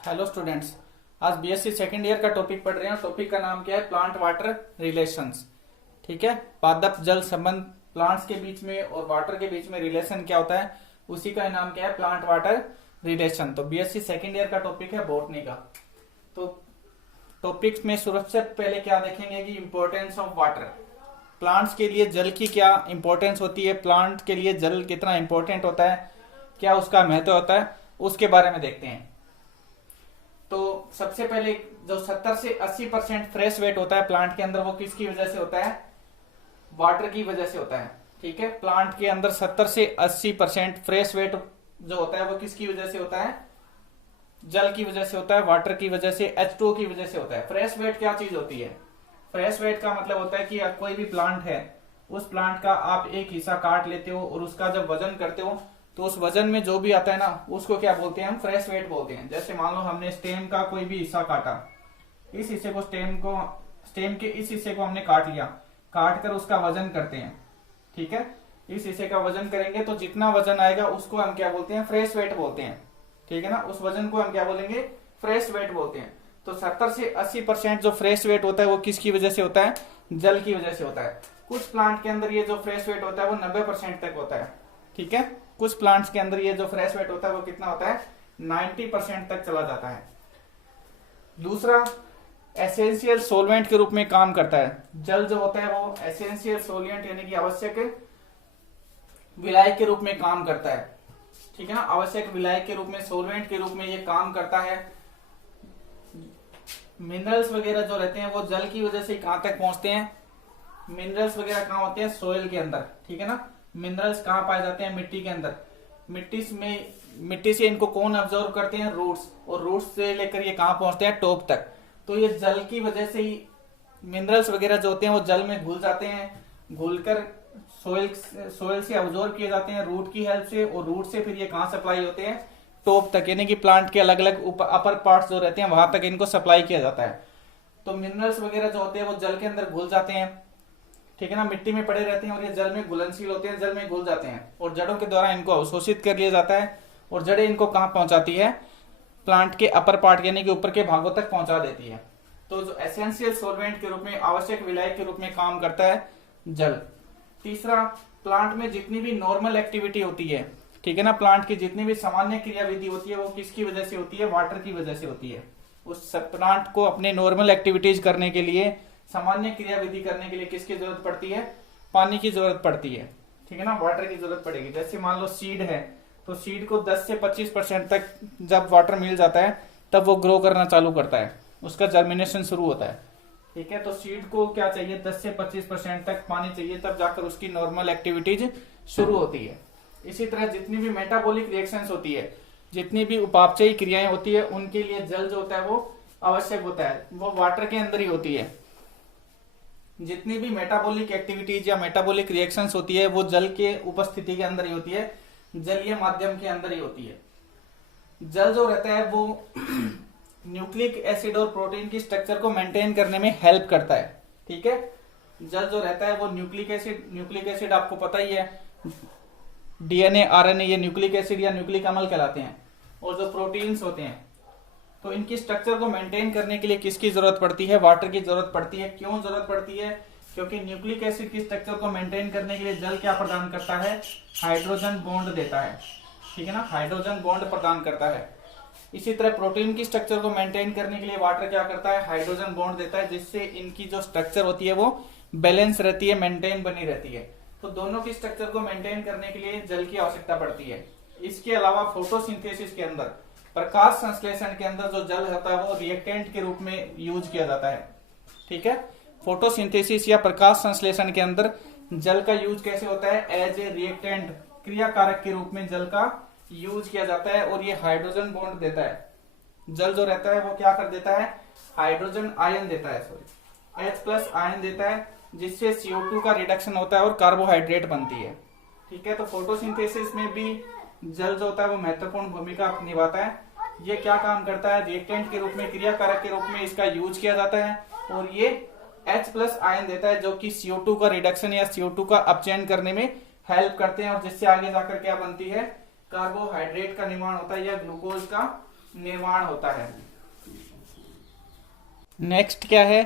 Hello students. आज BSc second year का topic पढ़ रहे हैं। टॉपिक का नाम क्या है? Plant water relations. ठीक है, पादप जल संबंध, प्लांट्स के बीच में और वाटर के बीच में रिलेशन क्या होता है, उसी का नाम क्या है? Plant water relation. तो बीएससी सेकंड ईयर का टॉपिक है बॉटनी का। तो टॉपिक्स में सबसे पहले क्या देखेंगे कि इंपॉर्टेंस ऑफ वाटर। प्लांट्स के लिए जल की क्या इंपॉर्टेंस होती है, प्लांट के लिए जल कितना इंपॉर्टेंट होता है, क्या उसका महत्व होता है, उसके बारे में देखते हैं। तो सबसे पहले जो 70 से 80% फ्रेश वेट होता है प्लांट के अंदर, वो किसकी वजह से होता है? वाटर की वजह से होता है। ठीक है, प्लांट के अंदर 70 से 80% फ्रेश वेट जो होता है वो किसकी वजह से होता है? जल की वजह से होता है, वाटर की वजह से, H2O की वजह से होता है। फ्रेश वेट क्या चीज होती है? फ्रेश वेट का मतलब होता है कि कोई भी प्लांट है, उस प्लांट का आप एक हिस्सा काट लेते हो और उसका जब वजन करते हो तो उस वजन में जो भी आता है ना, उसको क्या बोलते हैं? हम फ्रेश वेट बोलते हैं। जैसे मान लो हमने स्टेम का कोई भी हिस्सा काटा, इस हिस्से को स्टेम के इस हिस्से को हमने काट लिया, काट कर उसका वजन करते हैं। ठीक है, इस हिस्से का वजन करेंगे तो जितना वजन आएगा उसको हम क्या बोलते हैं? फ्रेश वेट बोलते हैं। ठीक है ना, उस वजन को हम क्या बोलेंगे? फ्रेश वेट बोलते हैं। तो 70 से 80% जो फ्रेश वेट होता है वो किसकी वजह से होता है? जल की वजह से होता है। कुछ प्लांट के अंदर ये जो फ्रेश वेट होता है वो 90% तक होता है। ठीक है, कुछ प्लांट्स के अंदर ये जो फ्रेश वेट होता है वो कितना होता है? 90% तक चला जाता है। दूसरा, एसेंशियल सोलवेंट के रूप में काम करता है। जल जो होता है वो एसेंशियल सोलवेंट यानी कि आवश्यक विलायक के रूप में काम करता है। ठीक है ना, आवश्यक विलायक के रूप में, सोलवेंट के रूप में ये काम करता है। मिनरल्स वगैरह जो रहते हैं वो जल की वजह से कहां तक पहुंचते हैं? मिनरल्स वगैरह कहां होते हैं? सोयल के अंदर। ठीक है ना, मिनरल्स कहां पाए जाते हैं? मिट्टी के अंदर। मिट्टी से इनको कौन ऑब्जर्व करते हैं? रूट्स। और रूट्स से लेकर ये कहां पहुंचते हैं? टॉप तक। तो ये जल की वजह से ही मिनरल्स वगैरह जो होते हैं वो जल में घुल जाते हैं, घुलकर सोयल से ऑब्जॉर्व किए जाते हैं रूट की हेल्प से, और रूट से फिर ये कहां सप्लाई होते हैं? टॉप तक, यानी कि प्लांट के अलग अलग अपर पार्ट्स जो रहते हैं वहां तक इनको सप्लाई किया जाता है। तो मिनरल्स वगैरह जो होते हैं वो जल के अंदर घुल जाते हैं। ठीक है ना, मिट्टी में पड़े रहते हैं और ये जल में घुलनशील होते हैं, जल में घुल जाते हैं और जड़ों के द्वारा इनको अवशोषित कर लिया जाता है। और जड़ें इनको कहां पहुंचाती है? प्लांट के अपर पार्ट यानी कि ऊपर के भागों तक पहुंचा देती है। तो जो एसेंशियल सोलवेंट के रूप में, आवश्यक विलायक के रूप में काम करता है जल। तीसरा, प्लांट में जितनी भी नॉर्मल एक्टिविटी होती है, ठीक है ना, प्लांट की जितनी भी सामान्य क्रियाविधि होती है वो किसकी वजह से होती है? वाटर की वजह से होती है। उस प्लांट को अपने नॉर्मल एक्टिविटीज करने के लिए, सामान्य क्रियाविधि करने के लिए किसकी जरूरत पड़ती है? पानी की जरूरत पड़ती है। ठीक है ना, वाटर की जरूरत पड़ेगी। जैसे मान लो सीड है, तो सीड को 10 से 25% तक जब वाटर मिल जाता है तब वो ग्रो करना चालू करता है, उसका जर्मिनेशन शुरू होता है। ठीक है, तो सीड को क्या चाहिए? 10 से 25% तक पानी चाहिए, तब जाकर उसकी नॉर्मल एक्टिविटीज शुरू होती है। इसी तरह जितनी भी मेटाबॉलिक रिएक्शंस होती है, जितनी भी उपापचयी क्रियाएं होती है, उनके लिए जल जो होता है वो आवश्यक होता है, वो वाटर के अंदर ही होती है। जितनी भी मेटाबॉलिक एक्टिविटीज या मेटाबॉलिक रिएक्शंस होती है वो जल के उपस्थिति के अंदर ही होती है, जलीय माध्यम के अंदर ही होती है। जल जो रहता है वो न्यूक्लिक एसिड और प्रोटीन की स्ट्रक्चर को मेंटेन करने में हेल्प करता है। ठीक है, जल जो रहता है वो न्यूक्लिक एसिड आपको पता ही है, डीएनए आरएनए ये न्यूक्लिक एसिड या न्यूक्लिक अम्ल कहलाते हैं। और जो प्रोटीन्स होते हैं, तो इनकी स्ट्रक्चर को मेंटेन करने के लिए किसकी जरूरत पड़ती है? वाटर की जरूरत पड़ती है। क्यों जरूरत पड़ती है? क्योंकि न्यूक्लिक एसिड की स्ट्रक्चर को मेंटेन करने के लिए जल क्या प्रदान करता है? हाइड्रोजन बॉन्ड देता है। ठीक है ना, हाइड्रोजन बॉन्ड प्रदान करता है। इसी तरह प्रोटीन की स्ट्रक्चर को मेंटेन करने के लिए वाटर क्या करता है? हाइड्रोजन बॉन्ड देता है, जिससे इनकी जो स्ट्रक्चर होती है वो बैलेंस रहती है, मेंटेन बनी रहती है। तो दोनों की स्ट्रक्चर को मेंटेन करने के लिए जल की आवश्यकता पड़ती है। इसके अलावा फोटोसिंथेसिस के अंदर, प्रकाश संश्लेषण के अंदर जो जल होता है वो रिएक्टेंट के रूप में यूज किया जाता है। ठीक है, फोटोसिंथेसिस या प्रकाश संश्लेषण के अंदर जल का यूज कैसे होता है? एज ए रिएक्टेंट, क्रियाकारक के रूप में जल का यूज किया जाता है। और ये हाइड्रोजन बॉन्ड देता है। जल जो रहता है वो क्या कर देता है? हाइड्रोजन आयन देता है, सॉरी H+ आयन देता है, जिससे CO2 का रिडक्शन होता है और कार्बोहाइड्रेट बनती है। ठीक है, तो फोटोसिंथेसिस में भी जल जो होता है वो महत्वपूर्ण भूमिका निभाता है। ये क्या काम करता है? रिएक्टेंट के रूप में, क्रियाकारक के रूप में इसका यूज किया जाता है। और ये H+ आयन देता है जो कि CO2 का रिडक्शन या CO2 का अपचयन करने में हेल्प करते हैं, और जिससे आगे जाकर क्या बनती है? कार्बोहाइड्रेट का निर्माण होता है या ग्लूकोज का निर्माण होता है। नेक्स्ट क्या है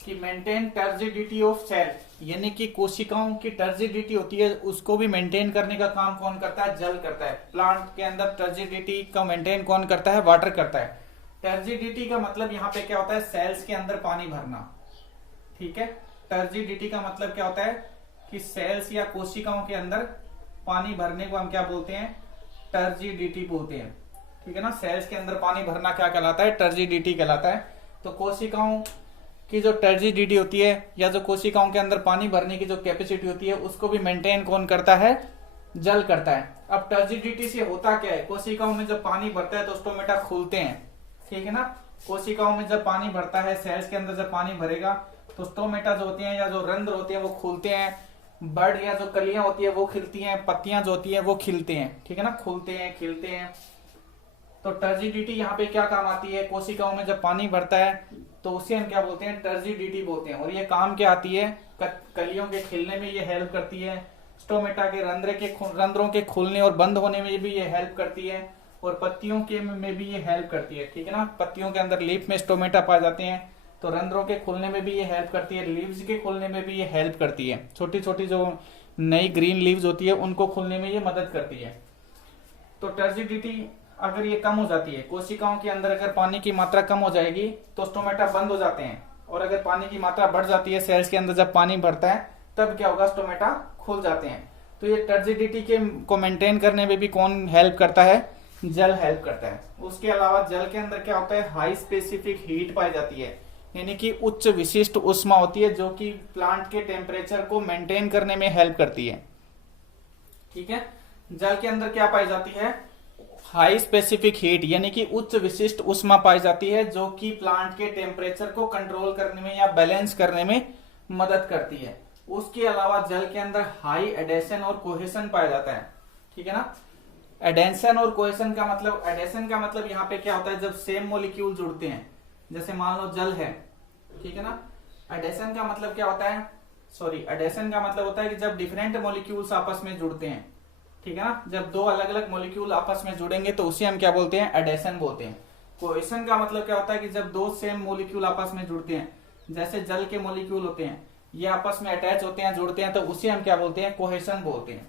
कि मेंटेन टर्जिडिटी ऑफ सेल, यानी कि कोशिकाओं की टर्जिडिटी होती है उसको भी मेंटेन करने का काम कौन करता है? जल करता है। प्लांट के अंदर टर्जिडिटी का मेंटेन कौन करता है? वाटर करता है। टर्जिडिटी का मतलब यहाँ पे क्या होता है? सेल्स के अंदर पानी भरना, ठीक है। टर्जिडिटी का मतलब क्या होता है कि सेल्स या कोशिकाओं के अंदर पानी भरने को हम क्या बोलते हैं? टर्जिडिटी बोलते हैं, ठीक है ना। सेल्स के अंदर पानी भरना क्या कहलाता है? टर्जिडिटी कहलाता है। तो कोशिकाओं की जो टर्जिडिटी होती है या जो कोशिकाओं के अंदर पानी भरने की जो कैपेसिटी होती है उसको भी मेंटेन कौन करता है? जल करता है। अब टर्जिडिटी से होता क्या है? कोशिकाओं में जब पानी भरता है तो स्टोमेटा खुलते हैं, ठीक है ना। कोशिकाओं में जब पानी भरता है, सेल्स के अंदर जब पानी भरेगा तो स्टोमेटा जो होती हैं या जो रंध्र होते हैं वो खुलते हैं, बर्ड या जो कलियां होती है वो खिलती हैं, पत्तियां जो होती है वो खिलते हैं, ठीक है ना। खुलते हैं, खिलते हैं। तो टर्जिडिटी यहाँ पे क्या काम आती है? कोशिकाओं में जब पानी भरता है तो उसे हम क्या बोलते हैं? टर्जिडिटी बोलते हैं। और ये काम क्या आती है? कलियों के खिलने में ये हेल्प करती है। स्टोमेटा के रंध्रों के खुलने और बंद होने में भी ये हेल्प करती है। और पत्तियों के में भी ये हेल्प करती है, ठीक है ना। पत्तियों के अंदर लीफ में स्टोमेटा पाए जाते हैं तो रंध्रों के खुलने में भी ये हेल्प करती है। लीव्स के खुलने में भी ये हेल्प करती है। छोटी छोटी जो नई ग्रीन लीव्स होती है उनको खुलने में ये मदद करती है। तो टर्जिडिटी अगर ये कम हो जाती है, कोशिकाओं के अंदर अगर पानी की मात्रा कम हो जाएगी तो स्टोमेटा बंद हो जाते हैं। और अगर पानी की मात्रा बढ़ जाती है, सेल्स के अंदर जब पानी बढ़ता है तब क्या होगा? स्टोमेटा खुल जाते हैं। तो ये टर्जिडिटी के को मेंटेन करने में भी कौन हेल्प करता है? जल हेल्प करता है। उसके अलावा जल के अंदर क्या होता है? हाई स्पेसिफिक हीट पाई जाती है, यानी कि उच्च विशिष्ट उष्मा होती है जो कि प्लांट के टेम्परेचर को मेंटेन करने में हेल्प करती है, ठीक है। जल के अंदर क्या पाई जाती है? हाई स्पेसिफिक हीट, यानी कि उच्च विशिष्ट उष्मा पाई जाती है जो कि प्लांट के टेम्परेचर को कंट्रोल करने में या बैलेंस करने में मदद करती है। उसके अलावा जल के अंदर हाई एडेशन और कोहेशन पाया जाता है, ठीक है ना। एडेशन और कोहेशन का मतलब, एडेशन का मतलब यहाँ पे क्या होता है? जब सेम मॉलिक्यूल जुड़ते हैं, जैसे मान लो जल है, ठीक है ना। एडेशन का मतलब क्या होता है? एडेशन का मतलब होता है कि जब डिफरेंट मॉलिक्यूल्स आपस में जुड़ते हैं, ठीक है ना। जब दो अलग अलग मॉलिक्यूल आपस में जुड़ेंगे तो उसे हम क्या बोलते हैं? एडेशन बोलते हैं। कोहेशन का मतलब क्या होता है कि जब दो सेम मॉलिक्यूल आपस में जुड़ते हैं, जैसे जल के मॉलिक्यूल होते हैं, ये आपस में अटैच होते हैं, जुड़ते हैं, तो उसे हम क्या बोलते हैं? कोहेशन बोलते हैं।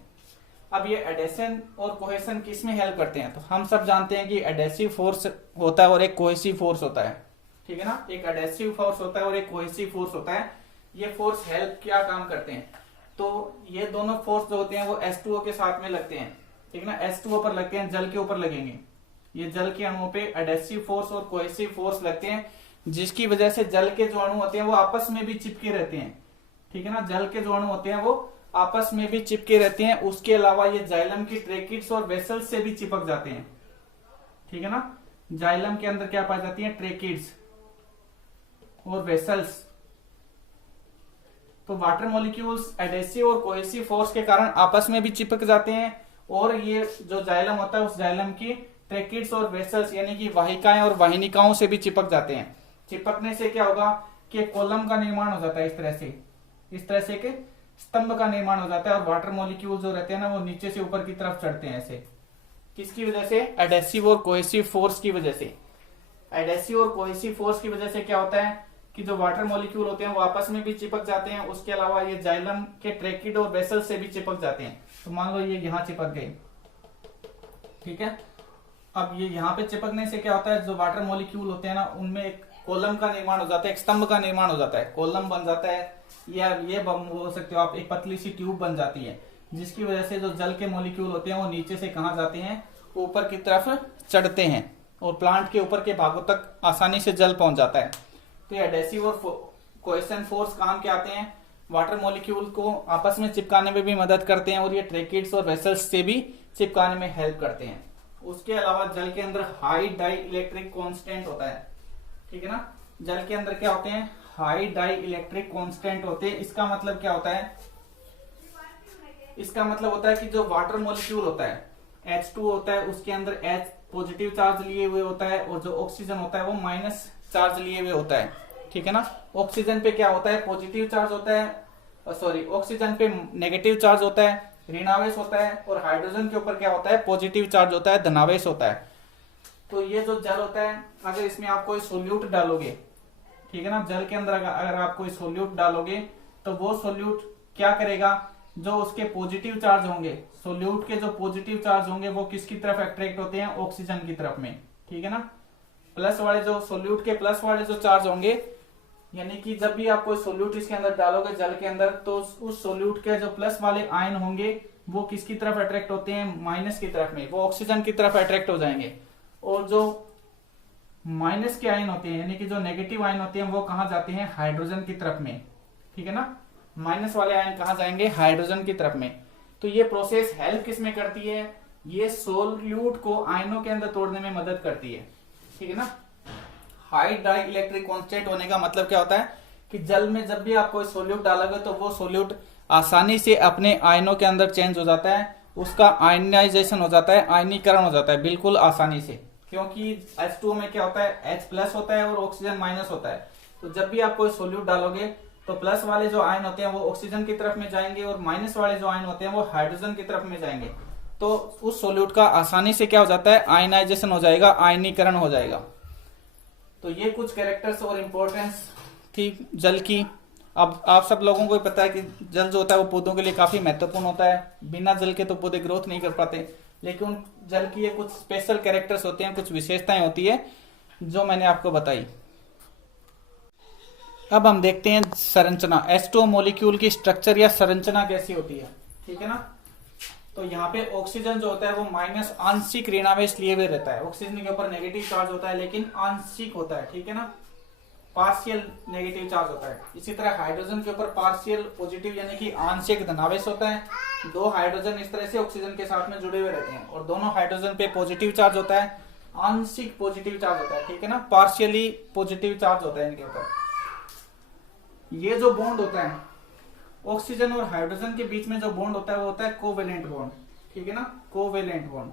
अब ये एडेशन और कोहेशन किस में हेल्प करते हैं? तो हम सब जानते हैं कि एडेसिव फोर्स होता है और एक कोहेसिव फोर्स होता है, ठीक है ना। एक एडेसिव फोर्स होता है और एक कोहेसिव फोर्स होता है। ये फोर्स हेल्प क्या काम करते हैं? तो ये दोनों फोर्स जो होते हैं वो H2O के साथ में लगते हैं, ठीक है ना। H2O पर लगते हैं, जल के ऊपर लगेंगे। ये जल के अणुओं पे एडेसिव फोर्स और कोहेसिव फोर्स लगते हैं, जिसकी वजह से जल के जो अणु होते हैं वो आपस में भी चिपके रहते हैं, ठीक है ना। जल के जो अणु होते हैं वो आपस में भी चिपके रहते हैं। उसके अलावा ये जाइलम की ट्रेकिड्स और वेसल्स से भी चिपक जाते हैं, ठीक है ना। जाइलम के अंदर क्या पाई जाती है? ट्रेकिड्स और वेसल्स। तो वाटर मॉलिक्यूल्स एडेसिव और कोहेसिव फोर्स के कारण आपस में भी चिपक जाते हैं। और ये जो जाइलम होता है उस जाइलम की ट्रेकिड्स और वेसल्स यानी कि वाहिकाएं और वाहिनिकाओं से भी चिपक जाते हैं। चिपकने से क्या होगा कि कॉलम का निर्माण हो जाता है। इस तरह से के स्तंभ का निर्माण हो जाता है। और वाटर मॉलिक्यूल जो रहते हैं ना वो नीचे से ऊपर की तरफ चढ़ते हैं ऐसे। किसकी वजह से? एडेसिव और कोहेसिव फोर्स की वजह से। एडेसिव और कोहेसिव फोर्स की वजह से क्या होता है कि जो वाटर मॉलिक्यूल होते हैं वो आपस में भी चिपक जाते हैं। उसके अलावा ये जाइलम के ट्रेकिड और वेसल से भी चिपक जाते हैं। तो मान लो ये यहाँ चिपक गए, ठीक है। अब ये यहाँ पे चिपकने से क्या होता है? जो वाटर मॉलिक्यूल होते हैं ना उनमें एक कॉलम का निर्माण हो जाता है, एक स्तंभ का निर्माण हो जाता है, कॉलम बन जाता है, या ये बोल सकते हो आप एक पतली सी ट्यूब बन जाती है, जिसकी वजह से जो जल के मॉलिक्यूल होते हैं वो नीचे से कहाँ जाते हैं? ऊपर की तरफ चढ़ते हैं और प्लांट के ऊपर के भागों तक आसानी से जल पहुंच जाता है। तो ये एडेसिव और कोहेशन फोर्स काम के आते हैं, वाटर मॉलिक्यूल को आपस में चिपकाने में भी मदद करते हैं और ये ट्रेकिड्स और वेसल्स से भी चिपकाने में हेल्प करते हैं। उसके अलावा जल के अंदर हाई डाई इलेक्ट्रिक कांस्टेंट होता है, ठीक है ना। जल के अंदर क्या होते हैं? हाई डाई इलेक्ट्रिक कांस्टेंट होते हैं। इसका मतलब क्या होता है? इसका मतलब होता है कि जो वाटर मॉलिक्यूल होता है H2 होता है, उसके अंदर H पॉजिटिव चार्ज लिए हुए होता है और जो ऑक्सीजन होता है वो माइनस चार्ज लिए हुए होता है, ठीक है ना। ऑक्सीजन पे क्या होता है? पॉजिटिव चार्ज होता है, ऑक्सीजन पे नेगेटिव चार्ज होता है, ऋणावेश होता है। और हाइड्रोजन के ऊपर क्या होता है? पॉजिटिव चार्ज होता है, धनावेश होता है। तो ये जो जल होता है, अगर इसमें आप कोई सोल्यूट डालोगे, ठीक है ना, जल के अंदर अगर आप कोई सोल्यूट डालोगे तो वो सोल्यूट क्या करेगा, जो उसके पॉजिटिव चार्ज होंगे, सोल्यूट के जो पॉजिटिव चार्ज होंगे वो किसकी तरफ अट्रैक्ट होते हैं, ऑक्सीजन की तरफ में, ठीक है ना। प्लस वाले जो सोल्यूट के प्लस वाले जो चार्ज होंगे, यानी कि जब भी आप कोई सोल्यूट इसके अंदर डालोगे जल के अंदर, तो उस सोल्यूट के जो प्लस वाले आयन होंगे वो किसकी तरफ अट्रैक्ट होते हैं, माइनस की तरफ में, वो ऑक्सीजन की तरफ अट्रैक्ट हो जाएंगे। और जो माइनस के आयन होते हैं, यानी कि जो नेगेटिव आयन होते हैं, वो कहां जाते हैं, हाइड्रोजन की तरफ में, ठीक है ना। माइनस वाले आयन कहां जाएंगे, हाइड्रोजन की तरफ में। तो ये प्रोसेस हेल्प किस में करती है, ये सोल्यूट को आयनों के अंदर तोड़ने में मदद करती है, ठीक है ना। हाई डाई इलेक्ट्रिक कांस्टेंट होने का मतलब क्या होता है कि जल में जब भी आप कोई सोल्यूट डालोगे तो वो सोल्यूट आसानी से अपने आयनों के अंदर चेंज हो जाता है, उसका आयनाइजेशन हो जाता है, आयनीकरण हो जाता है बिल्कुल आसानी से, क्योंकि H2O में क्या होता है, H प्लस होता है और ऑक्सीजन माइनस होता है। तो जब भी आप कोई सोल्यूट डालोगे तो प्लस वाले जो आयन होते हैं वो ऑक्सीजन की तरफ में जाएंगे और माइनस वाले जो आयन होते हैं वो हाइड्रोजन की तरफ में जाएंगे। तो उस सोल्यूट का आसानी से क्या हो जाता है, आयनाइजेशन हो जाएगा, आयनीकरण हो जाएगा। तो ये कुछ कैरेक्टर्स और इम्पोर्टेंस थी जल की। अब आप सब लोगों को पता है कि जल जो होता है वो पौधों के लिए काफी महत्वपूर्ण होता है, बिना जल के तो पौधे ग्रोथ नहीं कर पाते, लेकिन जल की ये कुछ स्पेशल कैरेक्टर्स होते हैं, कुछ विशेषताएं होती है जो मैंने आपको बताई। अब हम देखते हैं संरचना, H2O मॉलिक्यूल की स्ट्रक्चर या संरचना कैसी होती है, ठीक है ना। तो यहाँ पे ऑक्सीजन जो होता है वो माइनस आंशिक ऋणावेश लिए हुए रहता है, ऑक्सीजन के ऊपर नेगेटिव चार्ज होता है लेकिन आंशिक होता है, ठीक है ना, पार्शियल नेगेटिव चार्ज होता है। इसी तरह हाइड्रोजन के ऊपर पार्शियल पॉजिटिव यानी कि आंशिक धनावेश होता है। दो हाइड्रोजन इस तरह से ऑक्सीजन के साथ में जुड़े हुए रहते हैं और दोनों हाइड्रोजन पे पॉजिटिव चार्ज होता है, आंशिक पॉजिटिव चार्ज होता है, ठीक है ना, पार्शियली पॉजिटिव चार्ज होता है इनके ऊपर। ये जो बॉन्ड होता है ऑक्सीजन और हाइड्रोजन के बीच में जो बॉन्ड होता है वो होता है कोवेलेंट बॉन्ड, ठीक है ना, कोवेलेंट बॉन्ड।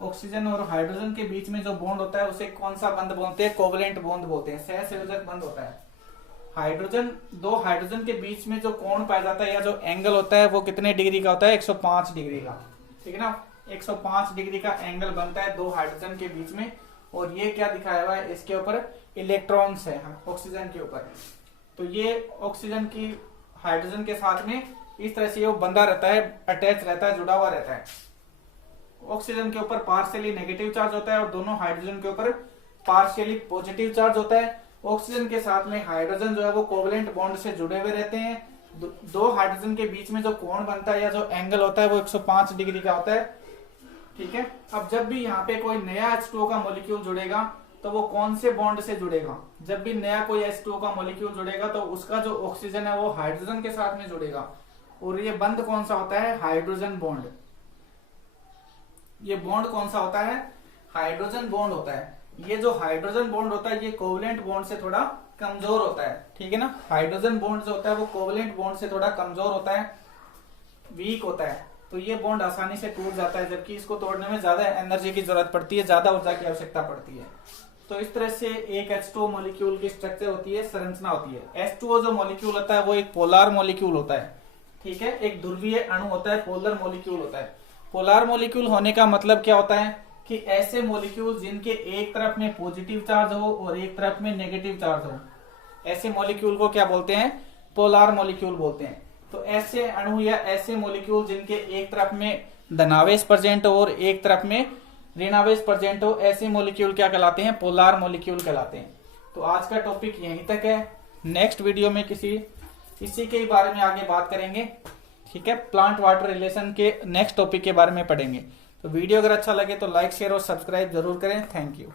ऑक्सीजन और हाइड्रोजन के बीच में जो बॉन्ड होता है उसे कौन सा बंध बोलते हैं, कोवेलेंट बॉन्ड बोलते हैं, सहसंयोजक बंध होता है। हाइड्रोजन, दो हाइड्रोजन के बीच में जो कोण पाया जाता है या जो एंगल होता है वो कितने डिग्री का होता है, 105 डिग्री का, ठीक है ना, 105 डिग्री का एंगल बनता है दो हाइड्रोजन के बीच में। और ये क्या दिखाया हुआ है, इसके ऊपर इलेक्ट्रॉन्स है ऑक्सीजन के ऊपर। तो ये ऑक्सीजन की हाइड्रोजन के साथ में इस तरह से वो बंधा रहता है, अटैच रहता है, जुड़ा हुआ रहता है। ऑक्सीजन के ऊपर पार्शियली नेगेटिव चार्ज होता है और दोनों हाइड्रोजन के ऊपर पार्शियली पॉजिटिव चार्ज होता है। ऑक्सीजन के साथ में हाइड्रोजन जो है वो कोवेलेंट बॉन्ड से जुड़े हुए रहते हैं। दो हाइड्रोजन के बीच में जो कोण बनता है या जो एंगल होता है वो 105 डिग्री का होता है, ठीक है। अब जब भी यहाँ पे कोई नया H2O का मॉलिक्यूल जुड़ेगा तो वो कौन से बॉन्ड से जुड़ेगा, जब भी नया कोई H2O का मॉलिक्यूल जुड़ेगा तो उसका जो ऑक्सीजन है वो हाइड्रोजन के साथ में जुड़ेगा। और ये बंध कौन सा होता है, हाइड्रोजन बॉन्ड। ये बॉन्ड कौन सा होता है, हाइड्रोजन बॉन्ड होता है। ये जो हाइड्रोजन बॉन्ड होता है ये कोवेलेंट बॉन्ड से थोड़ा कमजोर होता है, ठीक है ना। हाइड्रोजन बॉन्ड जो होता है वो कोवेलेंट बॉन्ड से थोड़ा कमजोर होता है, वीक होता है। तो ये बॉन्ड आसानी से टूट जाता है, जबकि इसको तोड़ने में ज्यादा एनर्जी की जरूरत पड़ती है, ज्यादा ऊर्जा की आवश्यकता पड़ती है। तो इस तरह से एक H2O मॉलिक्यूल की स्ट्रक्चर होती है, संरचना होती है। H2O जो मॉलिक्यूल होता है वो एक पोलर मॉलिक्यूल होता है, ठीक है, एक ध्रुवीय अणु होता है, पोलर मॉलिक्यूल होता है। पोलर मॉलिक्यूल होने का मतलब क्या होता है कि ऐसे मॉलिक्यूल जिनके एक तरफ में पॉजिटिव चार्ज हो और एक तरफ में नेगेटिव चार्ज हो, ऐसे मॉलिक्यूल को क्या बोलते हैं, पोलर मॉलिक्यूल बोलते हैं। तो ऐसे अणु या ऐसे मॉलिक्यूल जिनके एक तरफ में धनावेश प्रेजेंट हो और एक तरफ में ऋणावेश प्रेजेंट हो, ऐसे मॉलिक्यूल क्या कहलाते हैं, पोलर मॉलिक्यूल कहलाते हैं। तो आज का टॉपिक यहीं तक है। नेक्स्ट वीडियो में इसी के बारे में आगे बात करेंगे, ठीक है। प्लांट वाटर रिलेशन के नेक्स्ट टॉपिक के बारे में पढ़ेंगे। तो वीडियो अगर अच्छा लगे तो लाइक, शेयर और सब्सक्राइब जरूर करें। Thank you.